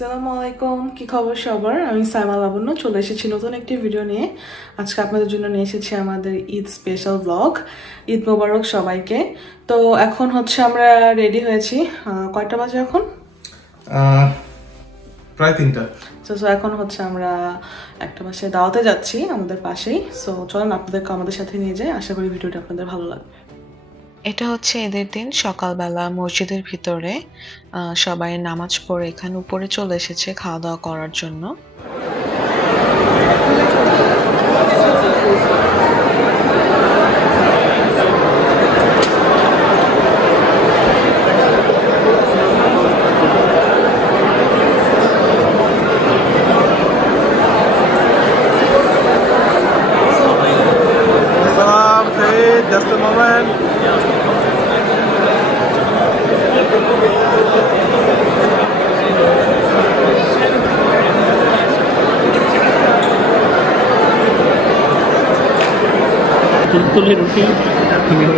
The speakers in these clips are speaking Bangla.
আসসালামু আলাইকুম, কি খবর সবার? আমি সাইমা লাবণ্য চলে এসেছি নতুন একটি ভিডিও নিয়ে। আজকে আপনাদের জন্য নিয়ে এসেছি আমাদের ঈদ স্পেশাল ব্লগ। ঈদ মোবারক সবাইকে। তো এখন হচ্ছে আমরা রেডি হয়েছি। কয়টা বাজে এখন? প্রায় 3টা। তো এখন হচ্ছে আমরা একটা বাসায় দাওয়াতে যাচ্ছি আমাদের পাশেই। সো চলুন আপনাদেরকে আমাদের সাথে নিয়ে যাই, আশা করি ভিডিওটা আপনাদের ভালো লাগবে। এটা হচ্ছে ঈদের দিন সকালবেলা মসজিদের ভিতরে সবাই নামাজ পড়ে এখানে উপরে চলে এসেছে খাওয়া দাওয়া করার জন্য। Just a moment.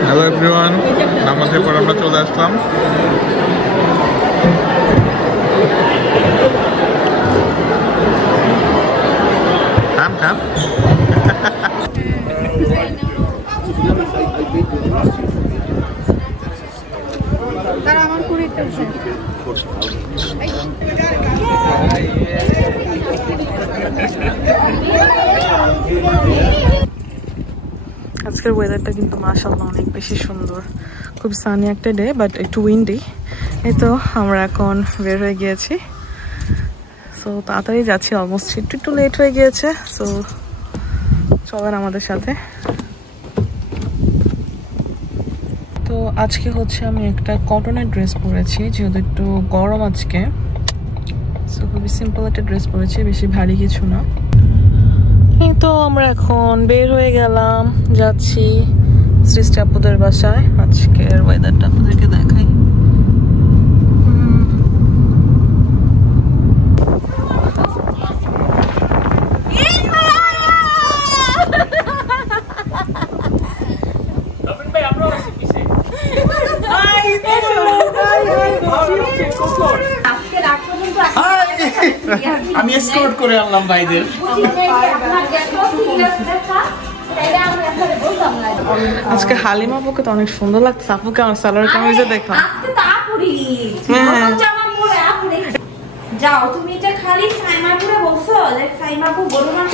Hello everyone. নামাজের পর আমরা চলে আসলাম। হ্যাঁ আজকের ওয়েদারটা কিন্তু মাশাআল্লাহ অনেক বেশি সুন্দর, খুব সানি একটা ডে বাট একটু উইন্ডি। এই তো আমরা এখন বের হয়ে গিয়েছি। সো তাড়াতাড়ি যাচ্ছি, অলমোস্ট একটু লেট হয়ে গিয়েছে। সো চলেন আমাদের সাথে। তো আজকে হচ্ছে আমি একটা কটনের ড্রেস পরেছি, যেহেতু একটু গরম আজকে। সো খুবই সিম্পল একটা ড্রেস পরেছি, বেশি ভারী কিছু না। এই তো আমরা এখন বের হয়ে গেলাম, যাচ্ছি সৃষ্টি আপুদের বাসায়। আজকের ওয়েদারটা আপনাদেরকে দেখাই। আমি এসকর্ট করে আনলাম ভাইদের। আজকে হালিমা আপুকে তো অনেক সুন্দর লাগছে। আপুকে আমার সালোয়ার কামিজে দেখা। যাও তুমি এটা খালি সাইমাপুরে বলছো যে সাইমাপু গরু মাংস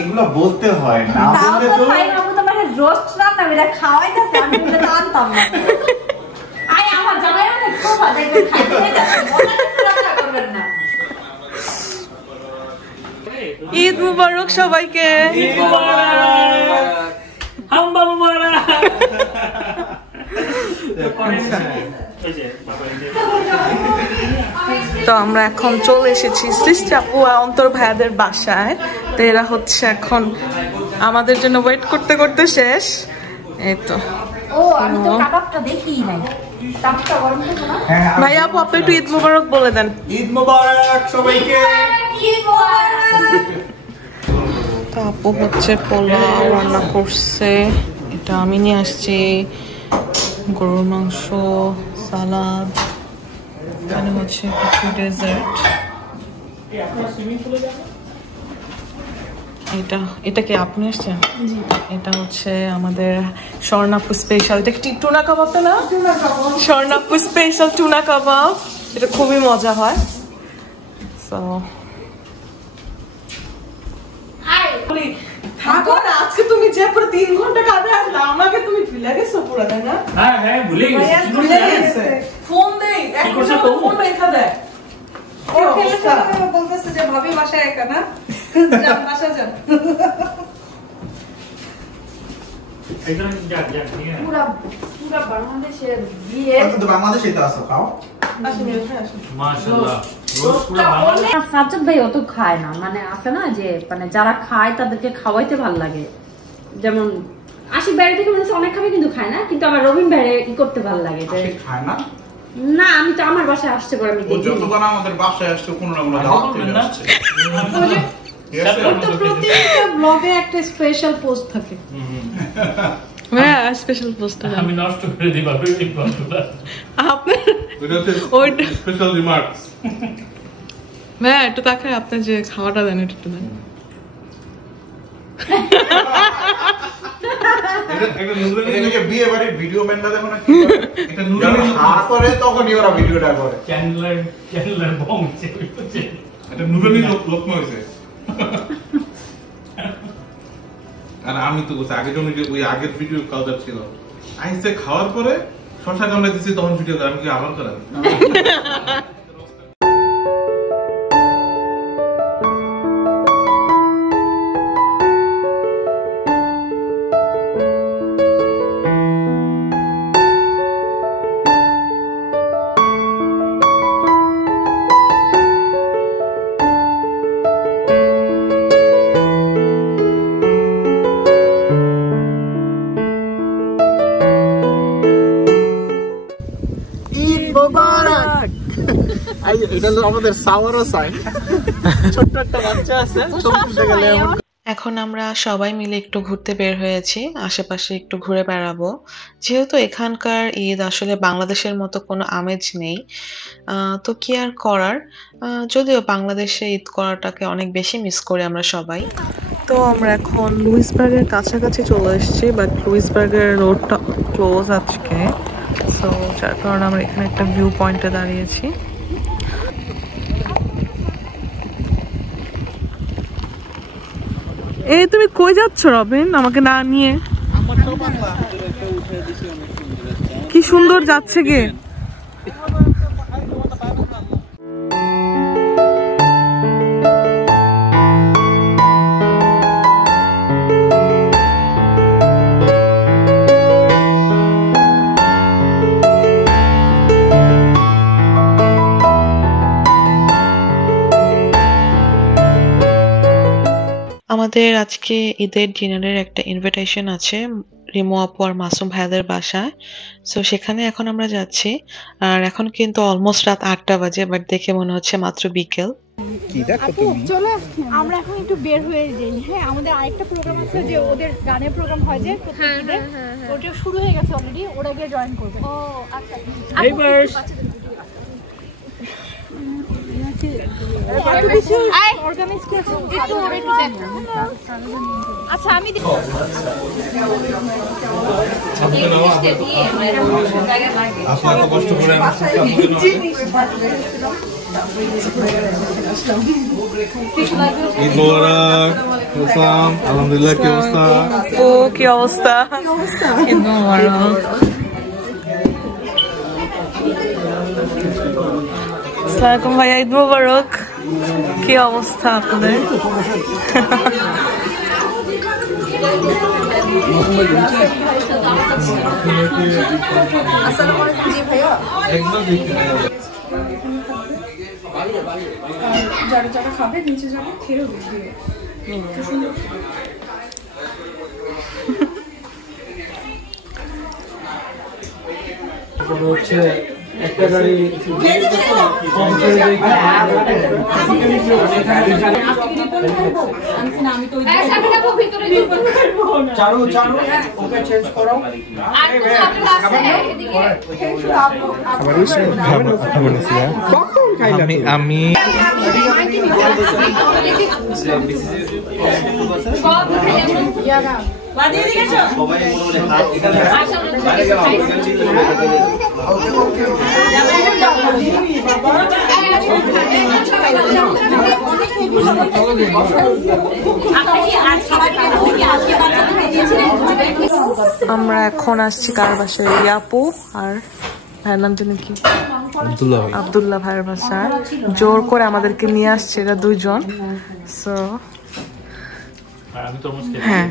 এগুলা বলতে হয় না, বললে তো সাইমাপু তোমার রোস্ট রান্না করে খাওয়াইতাছে, আমি তো জানতাম না। আই আমার জামাই অনেক সোফা দেখবে খাইতে যাচ্ছে, মনে রান্না করবেন না। ঈদ মুবারক সবাইকে। ঈদ মুবারক, হাম্বা মুবারক। তো আমরা এখন চলে এসেছি সৃষ্টি আপু আর অন্তর ভাইয়াদের বাসায়। তো এরা হচ্ছে এখন আমাদের জন্য ওয়েট করতে করতে শেষ। এই তো ও আমি তো কাবাবটা দেখিই নাই। কাবাবটা গরম থাকে না? ভাই আপু আপনি একটু ঈদ মুবারক বলে দেন। ঈদ মুবারক সবাইকে। ঈদ মুবারক। তো আপু হচ্ছে পোলাও রান্না করছে, এটা আমি নিয়ে আসছি। গরুর মাংস, সালাদ, এখানে হচ্ছে কিছু ডেজার্ট। এটা কি আপনি আসছেন? এটা হচ্ছে আমাদের স্বর্ণাপু স্পেশাল। এটা কি টুনা কাবাবটা না? স্বর্ণাপু স্পেশাল টুনা কাবাব, এটা খুবই মজা হয়। সো থাকো না, আজকে তুমি যে পুরো 3 ঘন্টা কাজে আসলে আমাকে তুমি ভুলে গেছো পুরো, তাই না? হ্যাঁ ভুলে গেছি। ফোন দেই, ফোন রেখা দেয়। ও বলতেছে যে ভাবি বাসায় একা না, যান বাসা যান। পুরা বাংলাদেশের বিয়ে তো বাংলাদেশে তো আসো খাও। মাশাআল্লাহ। সাজ্জাদ ভাই অত খায় না, মানে আছে না যে মানে যারা খায় তাদেরকে খাওয়াইতে ভালো লাগে। যেমন আশিক বাইরে থেকে মনে হচ্ছে অনেক খাবে কিন্তু খায় না, কিন্তু আমার রবিন বাইরে ই করতে ভালো লাগে। খায় না না, আমি তো আমার বাসায় আসছে পরে আমি দেখি যতক্ষণ আমাদের বাসায় আসছে কোনো না কোনো দাওয়াত থেকে আসছে। প্রতিটা ব্লগে একটা স্পেশাল পোস্ট থাকে। হ্যাঁ স্পেশাল পোস্ট আমি নষ্ট করে দিই বাবা এই পোস্টটা আপনি ওইটা স্পেশাল রিমার্কস ভাইয়া একটু তাকায় আপনি যে খাওয়াটা দেন একটু দেন। বিয়ে বাড়ির ভিডিও ম্যানটা দেখো না এটা নুডলস করে তখনই ওরা ভিডিওটা করে ক্যান্ডেলার বম এটা নুডলই লোকমা হয়েছে। আর আমি তো আগে যখন ওই আগের ভিডিও কালচার ছিল আইসে খাওয়ার পরে শশা কামড়ে দিচ্ছি তখন ভিডিও আমি কি আবার করেন। এটা আমাদের সাওয়ারও সাইন ছোট্ট একটা বাচ্চা আছে চলতে গেলে এখন আমরা সবাই মিলে একটু ঘুরতে বের হয়েছি, আশেপাশে একটু ঘুরে বেড়াবো। যেহেতু এখানকার ঈদ আসলে বাংলাদেশের মতো কোনো আমেজ নেই, তো কি আর করার, যদিও বাংলাদেশে ঈদ করাটাকে অনেক বেশি মিস করি আমরা সবাই। তো আমরা এখন লুইসবার্গের কাছাকাছি চলে এসেছি, বাট লুইসবার্গের রোডটা ক্লোজ আজকে, সো যার কারণে আমরা এখানে একটা ভিউ পয়েন্টে দাঁড়িয়েছি। এই তুমি কই যাচ্ছ রবিন আমাকে না নিয়ে? কি সুন্দর যাচ্ছে গে। আমাদের আজকে ঈদের ডিনারের একটা ইনভিটেশন আছে রিমো আপু আর মাসুম ভাইদের বাসায়, সো সেখানে এখন আমরা যাচ্ছি। আর এখন কিন্তু অলমোস্ট রাত 8টা বাজে, বাট দেখে মনে হচ্ছে মাত্র বিকেল। আপু চলো আমরা এখন একটু বের হয়ে যাই। হ্যাঁ, আমাদের আরেকটা প্রোগ্রাম আছে, যে ওদের গানের প্রোগ্রাম হয় যে প্রত্যেকদিন, ওটা শুরু হয়ে গেছে অলরেডি, ওরা গিয়ে জয়েন করবে। ও আচ্ছা, আচ্ছা আমি কষ্ট করে আলহামদুলিল্লাহ। কি অবস্থা? ও কি অবস্থা? ঈদ মোবারক। আসসালামু ভাইয়া, ঈদ মোবারক। কি অবস্থা আপনাদের? যারা যারা খাবে নিচে যাবে, খেয়েও দেখবে। হচ্ছে একটা গাড়ি চারু চারু ওকে চেঞ্জ করো। কখন খাইলাম আমি আমরা এখন আসছি কার বাসায়? রিয়াপু আর ভাইয়ের নাম জানি কি, আব্দুল্লাহ ভাইয়ের বাসায়। জোর করে আমাদেরকে নিয়ে আসছে এরা দুইজন। সো হ্যাঁ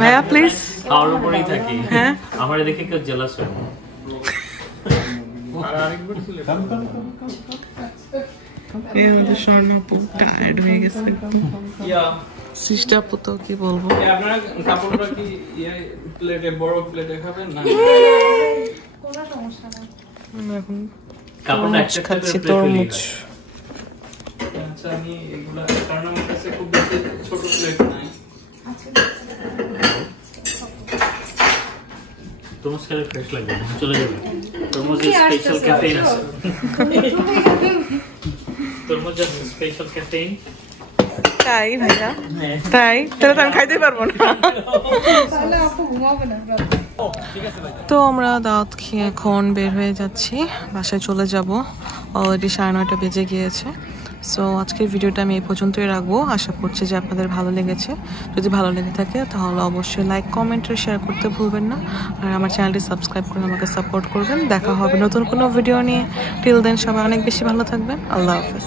ভাইয়া প্লিজ। আমার উপরেই থাকি। হ্যাঁ, আমার দেখে কেউ জেলাস হয়। এই আমাদের স্বর্ণাপু টায়ার্ড হয়ে গেছে একদম। সিস্টাপু তো কি বলবো। আপনারা কাপড়টা কি প্লেটে, বড় প্লেটে খাবেন না? কোনো সমস্যা নাই। এখন কাপড়টা তরমুজ খাচ্ছি, তরমুজ। আচ্ছা, আমি এগুলা, কারণ আমার কাছে খুব বেশি ছোট প্লেট নাই। তরমুজ খেলে ফ্রেশ লাগবে, চলে যাবে। তরমুজের স্পেশাল ক্যাফেইন আছে। তরমুজ জাস্ট স্পেশাল ক্যাফেইন। তাই ভাইয়া? তাই তাহলে তো আমি খাইতে পারবো না। তো আমরা দাওয়াত খেয়ে এখন বের হয়ে যাচ্ছি, বাসায় চলে যাব। অলরেডি 9:30 বেজে গিয়েছে। সো আজকের ভিডিওটা আমি এই পর্যন্তই রাখবো। আশা করছি যে আপনাদের ভালো লেগেছে। যদি ভালো লেগে থাকে তাহলে অবশ্যই লাইক, কমেন্ট আর শেয়ার করতে ভুলবেন না। আর আমার চ্যানেলটি সাবস্ক্রাইব করে আমাকে সাপোর্ট করবেন। দেখা হবে নতুন কোনো ভিডিও নিয়ে। টিল দেন সবাই অনেক বেশি ভালো থাকবেন। আল্লাহ হাফেজ।